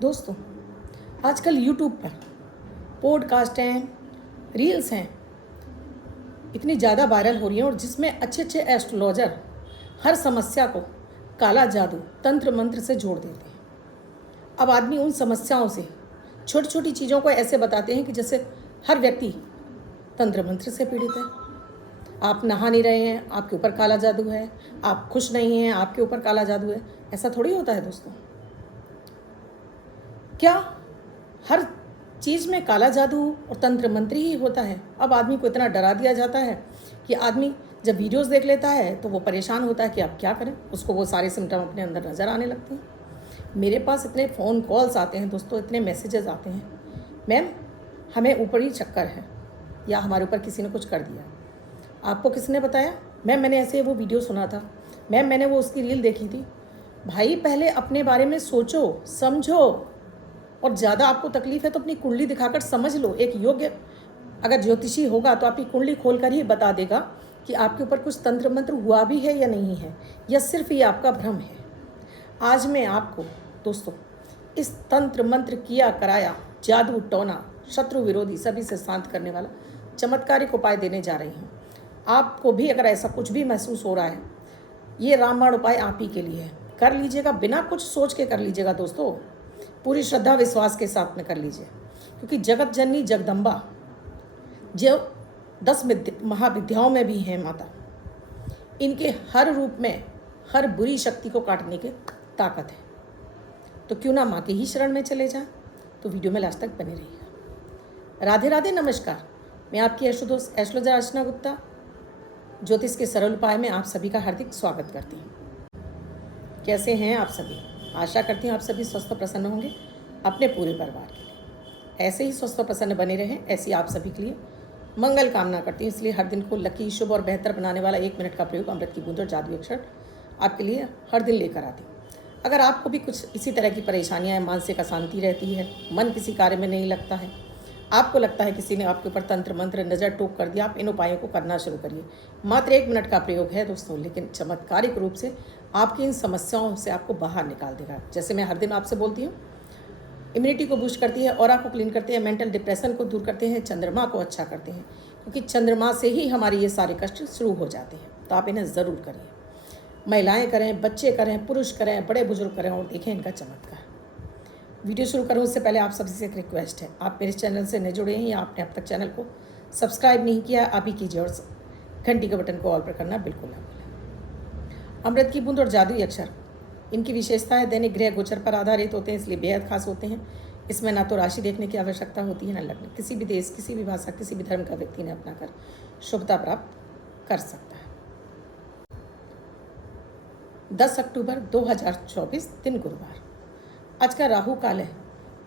दोस्तों, आजकल यूट्यूब पर पॉडकास्ट हैं, रील्स हैं, इतनी ज़्यादा वायरल हो रही हैं और जिसमें अच्छे अच्छे एस्ट्रोलॉजर हर समस्या को काला जादू तंत्र मंत्र से जोड़ देते हैं। अब आदमी उन समस्याओं से छोटी छोटी चीज़ों को ऐसे बताते हैं कि जैसे हर व्यक्ति तंत्र मंत्र से पीड़ित है। आप नहा नहीं रहे हैं, आपके ऊपर काला जादू है। आप खुश नहीं हैं, आपके ऊपर काला जादू है। ऐसा थोड़ी होता है दोस्तों। क्या हर चीज़ में काला जादू और तंत्र मंत्र ही होता है? अब आदमी को इतना डरा दिया जाता है कि आदमी जब वीडियोस देख लेता है तो वो परेशान होता है कि अब क्या करें। उसको वो सारे सिम्टम अपने अंदर नज़र आने लगते हैं। मेरे पास इतने फ़ोन कॉल्स आते हैं दोस्तों, इतने मैसेजेस आते हैं, मैम हमें ऊपरी चक्कर है या हमारे ऊपर किसी ने कुछ कर दिया। आपको किसने बताया? मैम मैंने ऐसे वो वीडियो सुना था, मैम मैंने वो उसकी रील देखी थी। भाई पहले अपने बारे में सोचो, समझो, और ज़्यादा आपको तकलीफ है तो अपनी कुंडली दिखाकर समझ लो। एक योग्य अगर ज्योतिषी होगा तो आपकी कुंडली खोलकर ही बता देगा कि आपके ऊपर कुछ तंत्र मंत्र हुआ भी है या नहीं है, या सिर्फ ये आपका भ्रम है। आज मैं आपको दोस्तों इस तंत्र मंत्र किया कराया जादू टोना शत्रु विरोधी सभी से शांत करने वाला चमत्कारिक उपाय देने जा रही हूँ। आपको भी अगर ऐसा कुछ भी महसूस हो रहा है, ये रामबाण उपाय आप ही के लिए है। कर लीजिएगा, बिना कुछ सोच के कर लीजिएगा दोस्तों, पूरी श्रद्धा विश्वास के साथ में कर लीजिए। क्योंकि जगत जननी जगदम्बा जो 10 महाविद्याओं में भी हैं माता, इनके हर रूप में हर बुरी शक्ति को काटने की ताकत है। तो क्यों ना माँ के ही शरण में चले जाएं। तो वीडियो में लास्ट तक बने रहिएगा। राधे राधे, नमस्कार। मैं आपकी एस्ट्रोलॉजर अर्चना गुप्ता ज्योतिष के सरल उपाय में आप सभी का हार्दिक स्वागत करती हूँ। कैसे हैं आप सभी? आशा करती हूँ आप सभी स्वस्थ प्रसन्न होंगे अपने पूरे परिवार के लिए। ऐसे ही स्वस्थ प्रसन्न बने रहें, ऐसी आप सभी के लिए मंगल कामना करती हूँ। इसलिए हर दिन को लकी, शुभ और बेहतर बनाने वाला 1 मिनट का प्रयोग अमृत की बूंद और जादू अक्षर आपके लिए हर दिन लेकर आती हूँ। अगर आपको भी कुछ इसी तरह की परेशानियाँ हैं, मानसिक अशांति रहती है, मन किसी कार्य में नहीं लगता है, आपको लगता है किसी ने आपके ऊपर तंत्र मंत्र नज़र टोक कर दिया, आप इन उपायों को करना शुरू करिए। मात्र 1 मिनट का प्रयोग है दोस्तों, लेकिन चमत्कारिक रूप से आपकी इन समस्याओं से आपको बाहर निकाल देगा। जैसे मैं हर दिन आपसे बोलती हूँ, इम्यूनिटी को बूस्ट करती है, ऑरा को क्लीन करते हैं, मेंटल डिप्रेशन को दूर करते हैं, चंद्रमा को अच्छा करते हैं, क्योंकि चंद्रमा से ही हमारे ये सारे कष्ट शुरू हो जाते हैं। तो आप इन्हें ज़रूर करिए। महिलाएँ करें, बच्चे करें, पुरुष करें, बड़े बुजुर्ग करें, और देखें इनका चमत्कार। वीडियो शुरू करूँ उससे पहले आप सभी से एक रिक्वेस्ट है, आप मेरे चैनल से नहीं जुड़े हैं या आपने अब तक चैनल को सब्सक्राइब नहीं किया, आप ही कीजिए और घंटी के बटन को ऑल पर करना बिल्कुल ना भूलें। अमृत की बूंद और जादुई अक्षर, इनकी विशेषता है दैनिक ग्रह गोचर पर आधारित होते हैं, इसलिए बेहद खास होते हैं। इसमें ना तो राशि देखने की आवश्यकता होती है, ना लग्न। किसी भी देश, किसी भी भाषा, किसी भी धर्म का व्यक्ति ने अपनाकर शुभता प्राप्त कर सकता है। 10 अक्टूबर 2024 दिन गुरुवार। आज का राहु काल है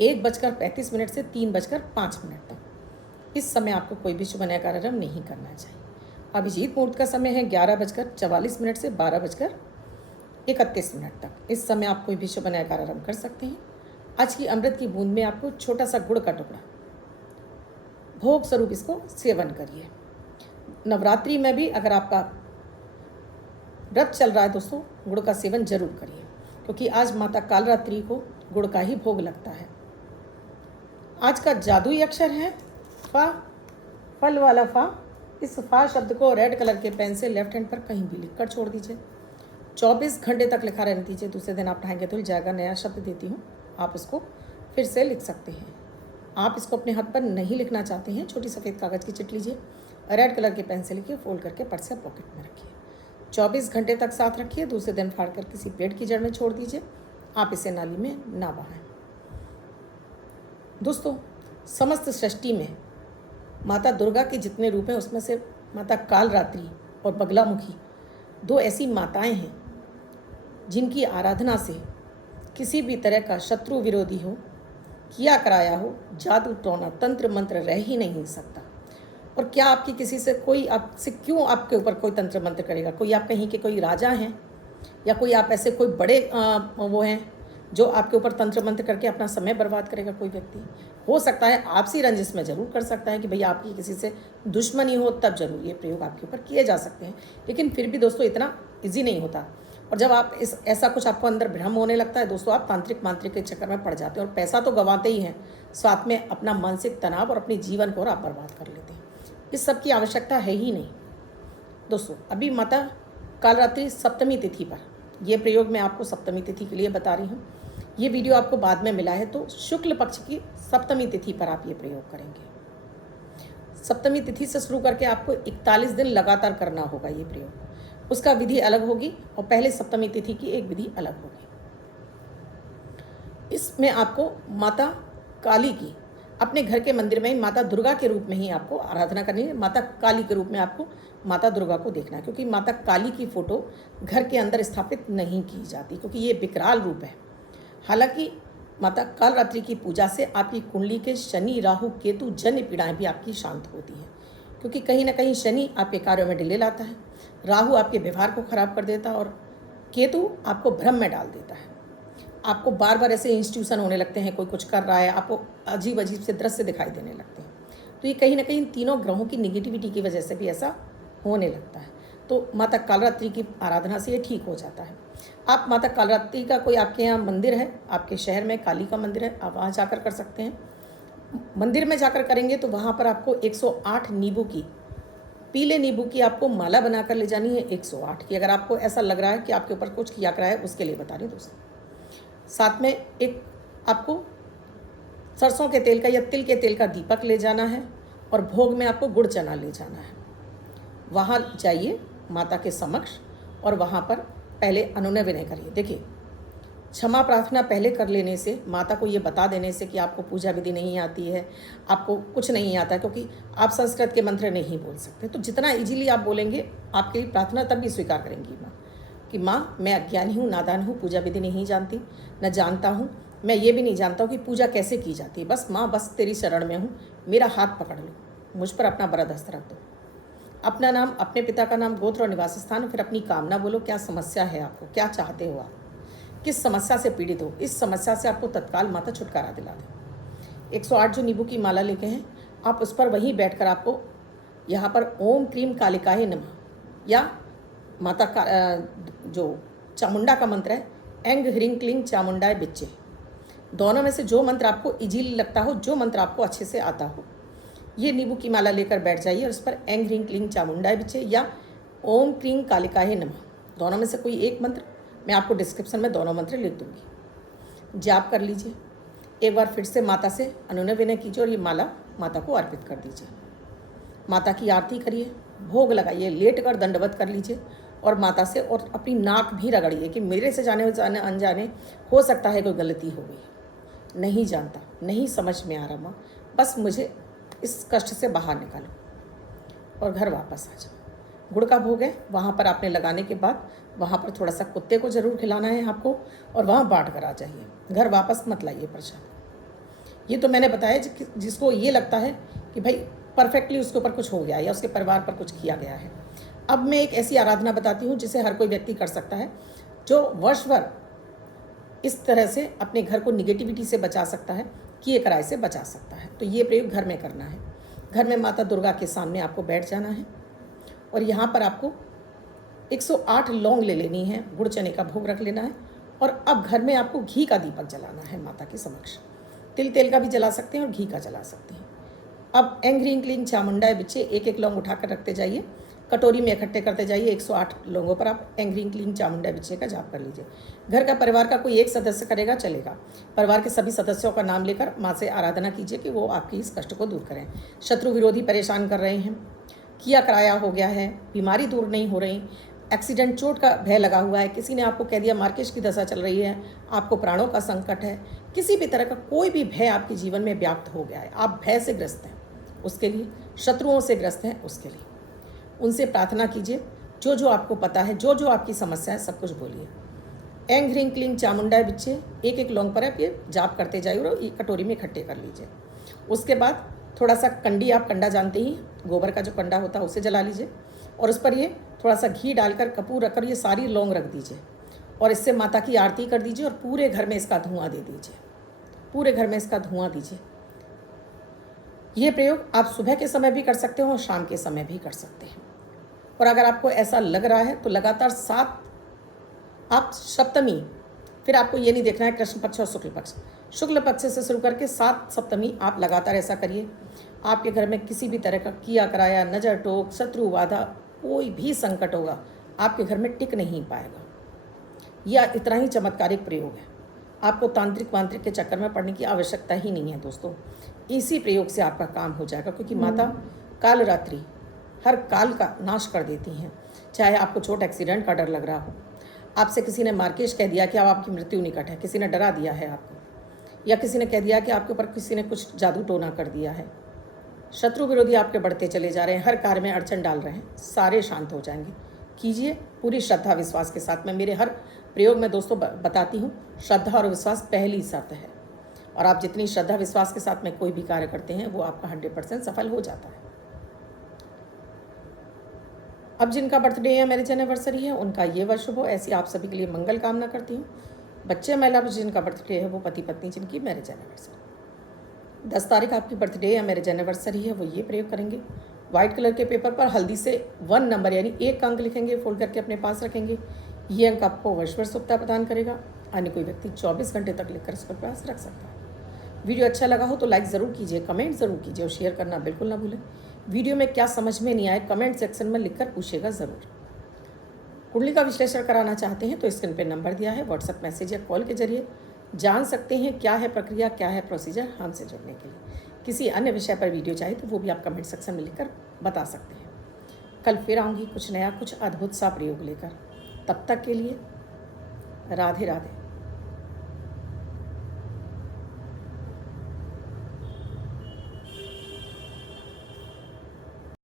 1:35 से 3:05 तक। इस समय आपको कोई भी शुभ नया कार्यक्रम नहीं करना चाहिए। अभिजीत मुहूर्त का समय है 11:44 से 12:31 तक। इस समय आप कोई भी शुभ नया कार्यक्रम कर सकते हैं। आज की अमृत की बूंद में आपको छोटा सा गुड़ का टुकड़ा भोग स्वरूप इसको सेवन करिए। नवरात्रि में भी अगर आपका व्रत चल रहा है दोस्तों, गुड़ का सेवन जरूर करिए, क्योंकि आज माता कालरात्रि को गुड़ का ही भोग लगता है। आज का जादुई अक्षर है फा, फल वाला फा। इस फा शब्द को रेड कलर के पेन से लेफ्ट हैंड पर कहीं भी लिखकर छोड़ दीजिए। 24 घंटे तक लिखा रहने दीजिए। दूसरे दिन आप नहाएंगे तो जाएगा। नया शब्द देती हूँ, आप इसको फिर से लिख सकते हैं। आप इसको अपने हाथ पर नहीं लिखना चाहते हैं, छोटी सफ़ेद कागज़ की चिट लीजिए, रेड कलर के पेन से लिखिए, फोल्ड करके पर्स या पॉकेट में रखिए। 24 घंटे तक साथ रखिए। दूसरे दिन फाड़ कर किसी पेड़ की जड़ में छोड़ दीजिए। आप इसे नाली में ना बहाएं। दोस्तों, समस्त सृष्टि में माता दुर्गा के जितने रूप हैं उसमें से माता कालरात्रि और बगलामुखी 2 ऐसी माताएं हैं जिनकी आराधना से किसी भी तरह का शत्रु विरोधी हो, किया कराया हो, जादू टोना तंत्र मंत्र रह ही नहीं सकता। और क्या आपकी किसी से कोई आपसे क्यों आपके ऊपर कोई तंत्र मंत्र करेगा? कोई आप कहीं के कोई राजा हैं या कोई आप ऐसे कोई बड़े वो हैं जो आपके ऊपर तंत्र मंत्र करके अपना समय बर्बाद करेगा? कोई व्यक्ति हो सकता है आपसी रंजिश में ज़रूर कर सकता है कि भैया आपकी किसी से दुश्मनी हो, तब जरूर ये प्रयोग आपके ऊपर किए जा सकते हैं। लेकिन फिर भी दोस्तों इतना ईजी नहीं होता। और जब आप ऐसा कुछ आपको अंदर भ्रम होने लगता है दोस्तों, आप तांत्रिक मांत्रिक के चक्कर में पड़ जाते हैं और पैसा तो गंवाते ही हैं, साथ में अपना मानसिक तनाव और अपने जीवन को और आप बर्बाद कर लेते हैं। इस सब की आवश्यकता है ही नहीं दोस्तों। अभी माता कालरात्रि सप्तमी तिथि पर यह प्रयोग मैं आपको सप्तमी तिथि के लिए बता रही हूँ। ये वीडियो आपको बाद में मिला है, तो शुक्ल पक्ष की सप्तमी तिथि पर आप ये प्रयोग करेंगे। सप्तमी तिथि से शुरू करके आपको 41 दिन लगातार करना होगा ये प्रयोग। उसका विधि अलग होगी और पहले सप्तमी तिथि की एक विधि अलग होगी। इसमें आपको माता काली की अपने घर के मंदिर में ही माता दुर्गा के रूप में ही आपको आराधना करनी है। माता काली के रूप में आपको माता दुर्गा को देखना है, क्योंकि माता काली की फ़ोटो घर के अंदर स्थापित नहीं की जाती, क्योंकि ये विकराल रूप है। हालांकि माता कालरात्रि की पूजा से आपकी कुंडली के शनि, राहु, केतु जन्य पीड़ाएं भी आपकी शांत होती हैं, क्योंकि कहीं ना कहीं शनि आपके कार्यों में डिले लाता है, राहु आपके व्यवहार को खराब कर देता है और केतु आपको भ्रम में डाल देता है। आपको बार बार ऐसे इंस्टीट्यूशन होने लगते हैं, कोई कुछ कर रहा है, आपको अजीब अजीब से दृश्य दिखाई देने लगते हैं। तो ये कहीं ना कहीं तीनों ग्रहों की निगेटिविटी की वजह से भी ऐसा होने लगता है। तो माता कालरात्रि की आराधना से ये ठीक हो जाता है। आप माता कालरात्रि का कोई आपके यहाँ मंदिर है, आपके शहर में काली का मंदिर है, आप वहाँ जाकर कर सकते हैं। मंदिर में जाकर करेंगे तो वहाँ पर आपको 108 नींबू की, पीले नींबू की आपको माला बनाकर ले जानी है, 108 की। अगर आपको ऐसा लग रहा है कि आपके ऊपर कुछ किया करा है, उसके लिए बता रही हूँ दोस्तों। साथ में एक आपको सरसों के तेल का या तिल के तेल का दीपक ले जाना है और भोग में आपको गुड़ चना ले जाना है। वहाँ जाइए माता के समक्ष और वहाँ पर पहले अनुनय विनय करिए। देखिए, क्षमा प्रार्थना पहले कर लेने से, माता को ये बता देने से कि आपको पूजा विधि नहीं आती है, आपको कुछ नहीं आता, क्योंकि आप संस्कृत के मंत्र नहीं बोल सकते, तो जितना इजीली आप बोलेंगे आपकी प्रार्थना तब भी स्वीकार करेंगी माँ कि माँ मैं अज्ञानी हूँ, नादान हूँ, पूजा विधि नहीं जानती, न जानता हूँ, मैं ये भी नहीं जानता हूँ कि पूजा कैसे की जाती है। बस माँ, बस तेरी शरण में हूँ, मेरा हाथ पकड़ लो, मुझ पर अपना बरद हस्त रख दो। अपना नाम, अपने पिता का नाम, गोत्र और निवास स्थान, फिर अपनी कामना बोलो। क्या समस्या है आपको, क्या चाहते हो आप, किस समस्या से पीड़ित हो, इस समस्या से आपको तत्काल माता छुटकारा दिला दे। 108 जो नींबू की माला लेके हैं आप, उस पर वहीं बैठकर आपको यहाँ पर ओम क्रीम कालिकाय नमः या माता का जो चामुंडा का मंत्र है, एंग ह्रीं क्लीं चामुंडाय बिच्चे, दोनों में से जो मंत्र आपको इजीली लगता हो, जो मंत्र आपको अच्छे से आता हो, ये नींबू की माला लेकर बैठ जाइए और उस पर एंग ह्रीं क्लीं चामुंडाय बिच्चे या ओम क्रीं कालिकाय नमः, दोनों में से कोई एक मंत्र, मैं आपको डिस्क्रिप्शन में दोनों मंत्र लिख दूंगी, जाप कर लीजिए। एक बार फिर से माता से अनुनय विनय कीजिए और ये माला माता को अर्पित कर दीजिए। माता की आरती करिए, भोग लगाइए, लेट कर दंडवत कर लीजिए और माता से और अपनी नाक भी रगड़िए कि मेरे से जाने अनजाने हो सकता है कोई गलती हो गई, नहीं जानता, नहीं समझ में आ रहा माँ, बस मुझे इस कष्ट से बाहर निकालो और घर वापस आ जाओ। गुड़ का भोग है, वहाँ पर आपने लगाने के बाद वहाँ पर थोड़ा सा कुत्ते को ज़रूर खिलाना है आपको और वहाँ बांट कर आ जाइए, घर वापस मत लाइए प्रसाद। ये तो मैंने बताया जिसको ये लगता है कि भाई परफेक्टली उसके ऊपर कुछ हो गया है या उसके परिवार पर कुछ किया गया है। अब मैं एक ऐसी आराधना बताती हूँ जिसे हर कोई व्यक्ति कर सकता है, जो वर्ष भर इस तरह से अपने घर को निगेटिविटी से बचा सकता है, किए कराए से बचा सकता है। तो ये प्रयोग घर में करना है। घर में माता दुर्गा के सामने आपको बैठ जाना है और यहाँ पर आपको 108 लौंग ले लेनी है, गुड़ चने का भोग रख लेना है और अब घर में आपको घी का दीपक जलाना है माता के समक्ष। तिल तेल का भी जला सकते हैं और घी का जला सकते हैं। अब एंग ह्रीं क्लीं चामुंडाय बिच्चे एक एक लौंग उठाकर रखते जाइए, कटोरी में इकट्ठे करते जाइए। 108 लोगों पर आप एंग ह्रीं क्लीं चामुंडाय बिच्चे का जाप कर लीजिए। घर का परिवार का कोई एक सदस्य करेगा चलेगा, परिवार के सभी सदस्यों का नाम लेकर माँ से आराधना कीजिए कि वो आपकी इस कष्ट को दूर करें। शत्रु विरोधी परेशान कर रहे हैं, किया कराया हो गया है, बीमारी दूर नहीं हो रही, एक्सीडेंट चोट का भय लगा हुआ है, किसी ने आपको कह दिया मार्केश की दशा चल रही है, आपको प्राणों का संकट है, किसी भी तरह का कोई भी भय आपके जीवन में व्याप्त हो गया है, आप भय से ग्रस्त हैं, उसके लिए, शत्रुओं से ग्रस्त हैं उसके लिए, उनसे प्रार्थना कीजिए। जो जो आपको पता है, जो जो आपकी समस्या है, सब कुछ बोलिए। एंग ह्रीं क्लीं चामुंडाय बिच्चे एक एक लौंग पर आप ये जाप करते जाइए और ये कटोरी में इकट्ठे कर लीजिए। उसके बाद थोड़ा सा कंडी, आप कंडा जानते ही, गोबर का जो कंडा होता है उसे जला लीजिए और उस पर ये थोड़ा सा घी डालकर कपूर रखकर ये सारी लौंग रख दीजिए और इससे माता की आरती कर दीजिए और पूरे घर में इसका धुआं दे दीजिए, पूरे घर में इसका धुआं दीजिए। ये प्रयोग आप सुबह के समय भी कर सकते हो और शाम के समय भी कर सकते हैं। और अगर आपको ऐसा लग रहा है तो लगातार 7 आप सप्तमी, फिर आपको ये नहीं देखना है कृष्ण पक्ष और शुक्ल पक्ष, शुक्ल पक्ष से शुरू करके 7 सप्तमी आप लगातार ऐसा करिए। आपके घर में किसी भी तरह का किया कराया, नज़र टोक, शत्रु बाधा, कोई भी संकट होगा आपके घर में टिक नहीं पाएगा। यह इतना ही चमत्कारिक प्रयोग है, आपको तांत्रिक वांत्रिक के चक्कर में पड़ने की आवश्यकता ही नहीं है दोस्तों। इसी प्रयोग से आपका काम हो जाएगा, क्योंकि माता कालरात्रि हर काल का नाश कर देती हैं। चाहे आपको छोट एक्सीडेंट का डर लग रहा हो, आपसे किसी ने मार्केश कह दिया कि अब आपकी मृत्यु निकट है, किसी ने डरा दिया है आपको, या किसी ने कह दिया कि आपके ऊपर किसी ने कुछ जादू टोना कर दिया है, शत्रु विरोधी आपके बढ़ते चले जा रहे हैं, हर कार्य में अड़चन डाल रहे हैं, सारे शांत हो जाएंगे। कीजिए पूरी श्रद्धा विश्वास के साथ। मैं मेरे हर प्रयोग में दोस्तों बताती हूँ, श्रद्धा और विश्वास पहली शर्त है, और आप जितनी श्रद्धा विश्वास के साथ में कोई भी कार्य करते हैं वो आपका 100% सफल हो जाता है। अब जिनका बर्थडे या मैरिज एनिवर्सरी है उनका ये वर्ष हो, ऐसी आप सभी के लिए मंगल कामना करती हूँ। बच्चे महिला जिनका बर्थडे है वो पति पत्नी जिनकी मैरिज एनिवर्सरी 10 तारीख आपकी बर्थडे या मैरिज एनिवर्सरी है वो ये प्रयोग करेंगे। वाइट कलर के पेपर पर हल्दी से 1 नंबर यानी 1 अंक लिखेंगे, फोल्ड करके अपने पास रखेंगे। ये अंक आपको वर्ष सुखता प्रदान करेगा। अन्य कोई व्यक्ति 24 घंटे तक लिखकर इसको पास रख सकता है। वीडियो अच्छा लगा हो तो लाइक ज़रूर कीजिए, कमेंट ज़रूर कीजिए और शेयर करना बिल्कुल ना भूलें। वीडियो में क्या समझ में नहीं आए कमेंट सेक्शन में लिखकर पूछिएगा ज़रूर। कुंडली का विश्लेषण कराना चाहते हैं तो स्क्रीन पे नंबर दिया है, व्हाट्सएप मैसेज या कॉल के जरिए जान सकते हैं क्या है प्रक्रिया, क्या है प्रोसीजर हमसे जुड़ने के लिए। किसी अन्य विषय पर वीडियो चाहिए तो वो भी आप कमेंट सेक्शन में लिखकर बता सकते हैं। कल फिर आऊँगी कुछ नया, कुछ अद्भुत सा प्रयोग लेकर। तब तक के लिए राधे राधे।